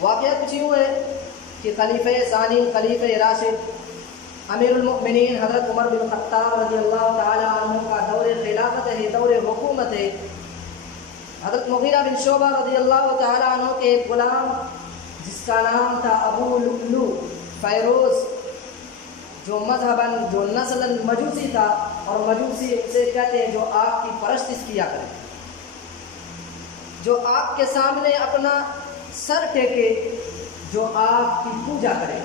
واقعہ کچھ یوں ہے کہ خلیفہ ثانی خلیفہ راشد امیر المؤمنین حضرت عمر بن خطاب رضی اللہ تعالی عنہ کا دور خلافت ہے، دور حکومت ہے۔ حضرت مغیرہ بن شعبہ رضی اللہ تعالی عنہ کے ایک غلام جس کا نام تھا ابو لؤلؤ فیروز، جو مذہباً جو نسلاً مجوسی تھا، اور مجوسی سے کہتے ہیں جو آگ کی پرستش کیا کرے، جو آگ کے سامنے اپنا سر ٹیکے، جو آگ کی پوجا کرے۔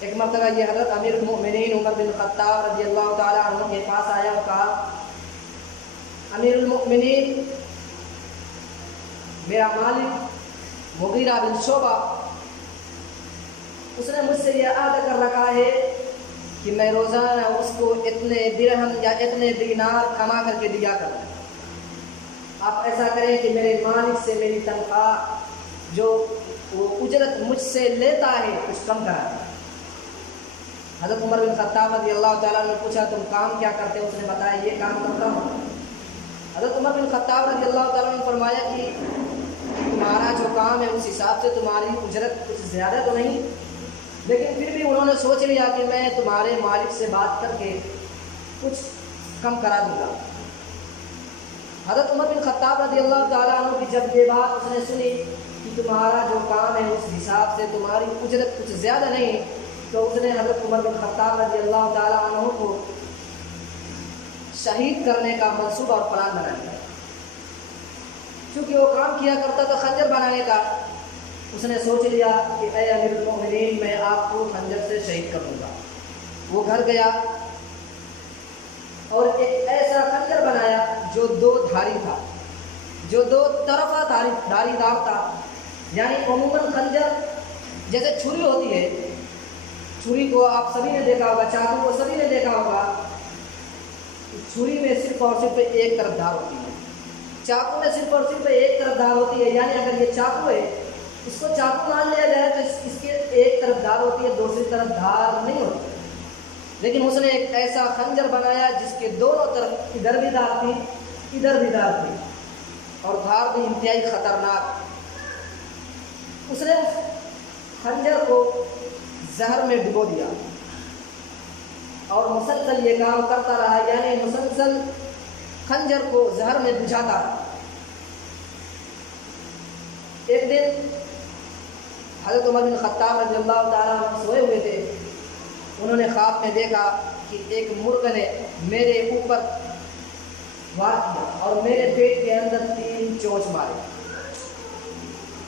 ایک مرتبہ یہ حضرت امیر المؤمنین عمر بن خطاب رضی اللہ تعالی عنہ کے پاس آیا اور کہا، امیر المؤمنین، میرا مالک مغیرہ بن شعبہ اس نے مجھ سے یہ عہد کر رکھا ہے کہ میں روزانہ اس کو اتنے درہم یا اتنے دینار کما کر کے دیا کروں۔ آپ ایسا کریں کہ میرے مالک سے میری تنخواہ جو وہ اجرت مجھ سے لیتا ہے کچھ کم کرا دیں۔ حضرت عمر بن خطاب رضی اللہ تعالیٰ نے پوچھا تم کام کیا کرتے ہو؟ اس نے بتایا یہ کام کرتا ہوں۔ حضرت عمر بن خطاب رضی اللہ تعالیٰ نے فرمایا کہ تمہارا جو کام ہے اس حساب سے تمہاری اجرت کچھ زیادہ تو نہیں، لیکن پھر بھی انہوں نے سوچ لیا کہ میں تمہارے مالک سے بات کر کے کچھ کم کرا دوں گا۔ حضرت عمر بن خطاب رضی اللہ تعالیٰ عنہ کی جب یہ بات اس نے سنی کہ تمہارا جو کام ہے اس حساب سے تمہاری اجرت کچھ زیادہ نہیں، تو اس نے حضرت عمر بن خطاب رضی اللہ تعالیٰ عنہ کو شہید کرنے کا منصوبہ اور پلان بنا لیا۔ چونکہ وہ کام کیا کرتا تھا خنجر بنانے کا، اس نے سوچ لیا کہ اے امیر المؤمنین، میں آپ کو خنجر سے شہید کر دوں گا۔ وہ گھر گیا اور ایک ایسا خنجر بنایا جو دو دھاری تھا، جو دو طرفہ دھاری دار تھا۔ یعنی عموماً خنجر جیسے چھری ہوتی ہے، چھری کو آپ سبھی نے دیکھا ہوگا، چاقو کو سبھی نے دیکھا ہوگا، چھری میں صرف اور صرف ایک طرف دھار ہوتی ہے، چاقو میں صرف اور صرف ایک طرف دھار ہوتی ہے۔ یعنی اگر یہ چاقو ہے، اس کو چاقو مان لیا جائے تو اس کے ایک طرف دھار ہوتی ہے، دوسری طرف دھار نہیں ہوتی۔ لیکن اس نے ایک ایسا خنجر بنایا جس کے دونوں طرف ادھر بھی دھار تھی، ادھر بھی دھار تھی، اور دھار بھی انتہائی خطرناک۔ اس نے اس خنجر کو زہر میں ڈبو دیا اور مسلسل یہ کام کرتا رہا، یعنی مسلسل خنجر کو زہر میں بجھاتا رہا۔ ایک دن حضرت عمر بن خطاب رضی اللہ تعالیٰ عنہ سوئے ہوئے تھے، انہوں نے خواب میں دیکھا کہ ایک مرغ نے میرے اوپر وار کیا اور میرے پیٹ کے اندر 3 چونچ مارے۔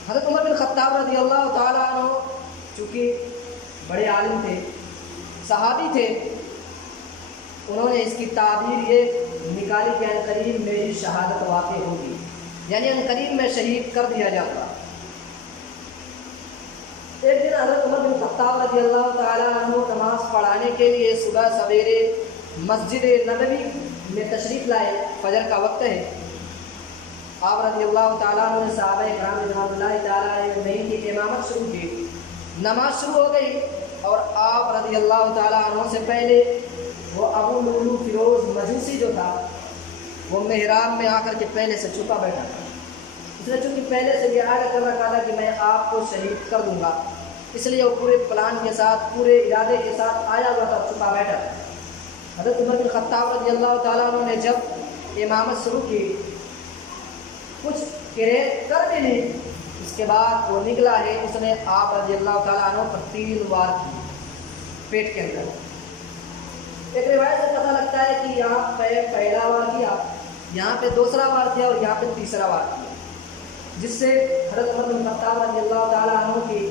حضرت عمر بن خطاب رضی اللہ تعالیٰ عنہ چونکہ بڑے عالم تھے، صحابی تھے، انہوں نے اس کی تعبیر یہ نکالی کہ عنقریب میری شہادت واقع ہوگی، یعنی عنقریب میں شہید کر دیا جاتا۔ ایک دن حضرت عمر بن خطاب رضی اللہ تعالیٰ عنہ نماز پڑھانے کے لیے صبح سویرے مسجد نبوی میں تشریف لائے، فجر کا وقت ہے۔ آپ رضی اللہ تعالیٰ عنہ نے صحابہ کرام رضوان اللہ تعالیٰ علیہ کی امامت شروع کی، نماز شروع ہو گئی، اور آپ رضی اللہ تعالیٰ عنہ سے پہلے وہ ابو لؤلؤ فیروز مجوسی جو تھا، وہ محراب میں آ کر کے پہلے سے چھپا بیٹھا تھا۔ اس نے چونکہ پہلے سے یہ عہد کر رکھا تھا کہ میں آپ کو شہید کر دوں گا، اس لیے وہ پورے پلان کے ساتھ، پورے ارادے کے ساتھ آیا ہوا تھا، چھپا بیٹھا تھا۔ حضرت عمر بن خطاب رضی اللہ تعالیٰ عنہ نے جب امامت شروع کی، کچھ کریٹ کر بھی لی، اس کے بعد وہ نکلا ہے، اس نے آپ رضی اللہ تعالیٰ عنہ پر 3 وار کی پیٹ کے اندر۔ ایک روایت سے پتہ لگتا ہے کہ یہاں پہ پہلا وار کیا، یہاں پہ دوسرا وار کیا اور یہاں پہ تیسرا وار کیا، جس سے حضرت عمر بن خطاب رضی اللہ تعالیٰ عنہ کی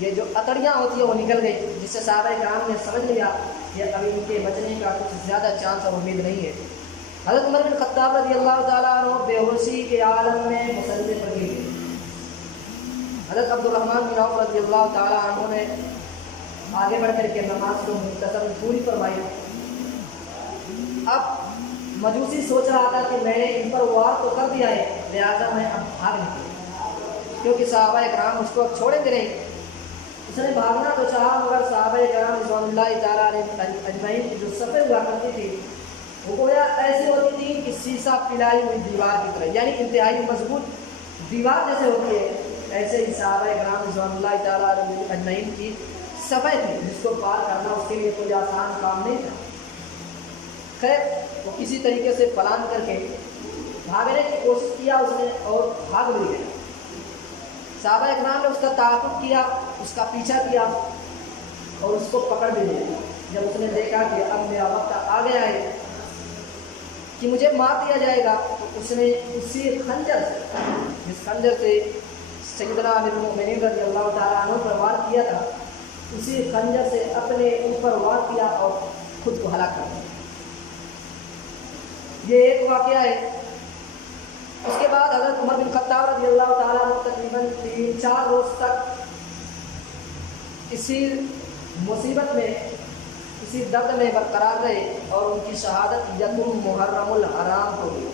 یہ جو اتڑیاں ہوتی ہیں وہ نکل گئی، جس سے صحابہ کرام نے سمجھ لیا کہ ابھی ان کے بچنے کا کچھ زیادہ چانس اور امید نہیں ہے۔ حضرت عمر بن خطاب رضی اللہ تعالیٰ عنہ بے ہوشی کے عالم میں مصلی پر گر گئے۔ حضرت عبد الرحمن بن عوف رضی اللہ تعالیٰ عنہ نے آگے بڑھ کر کے نماز کو مختصر پوری فرمائی۔ اب مجوسی سوچ رہا تھا کہ میں نے ان پر وار تو کر دیا ہے، لہٰذا میں اب بھاگ نکلوں، کیونکہ صحابہ کرام اس کو اب چھوڑیں گے نہیں۔ اس نے بھاگنا تو چاہا، مگر صحابہ کرام رضوان اللہ تعالیٰ علیہ اجمعین کی جو صفیں ہوا کرتی تھی وہ گویا ایسی ہوتی تھی کہ سیسا پلائی ہوئی دیوار کی طرح، یعنی انتہائی مضبوط دیوار جیسے ہوتی ہے، ایسے ہی صحابہ کرام رضوان اللہ تعالیٰ علیہم اجمعین کی سفر تھی جس کو پار کرنا اس کے لیے کوئی آسان کام نہیں تھا. خیر وہ کسی طریقے سے پلان کر کے بھاگنے کی کوشش کیا اس نے اور بھاگ بھی گیا. صحابہ اکرام نے اس کا تعاقب کیا, اس کا پیچھا کیا اور اس کو پکڑ بھی لیا. جب اس نے دیکھا کہ اب میرا وقت آ گیا ہے کہ مجھے مار دیا جائے گا, تو اس نے اسی خنجر سے, جس خنجر سے سیدنا امیر المؤمنین رضی اللہ تعالیٰ عنہ پر وار کیا تھا, اسی خنجر سے اپنے اوپر وار کیا اور خود کو ہلاک کر دیا. یہ ایک واقعہ ہے. اس کے بعد حضرت عمر بن خطاب رضی اللہ تعالیٰ عنہ تقریباً 3-4 روز تک اسی مصیبت میں, اسی درد میں برقرار رہے اور ان کی شہادت یکم محرم الحرام ہو گئی.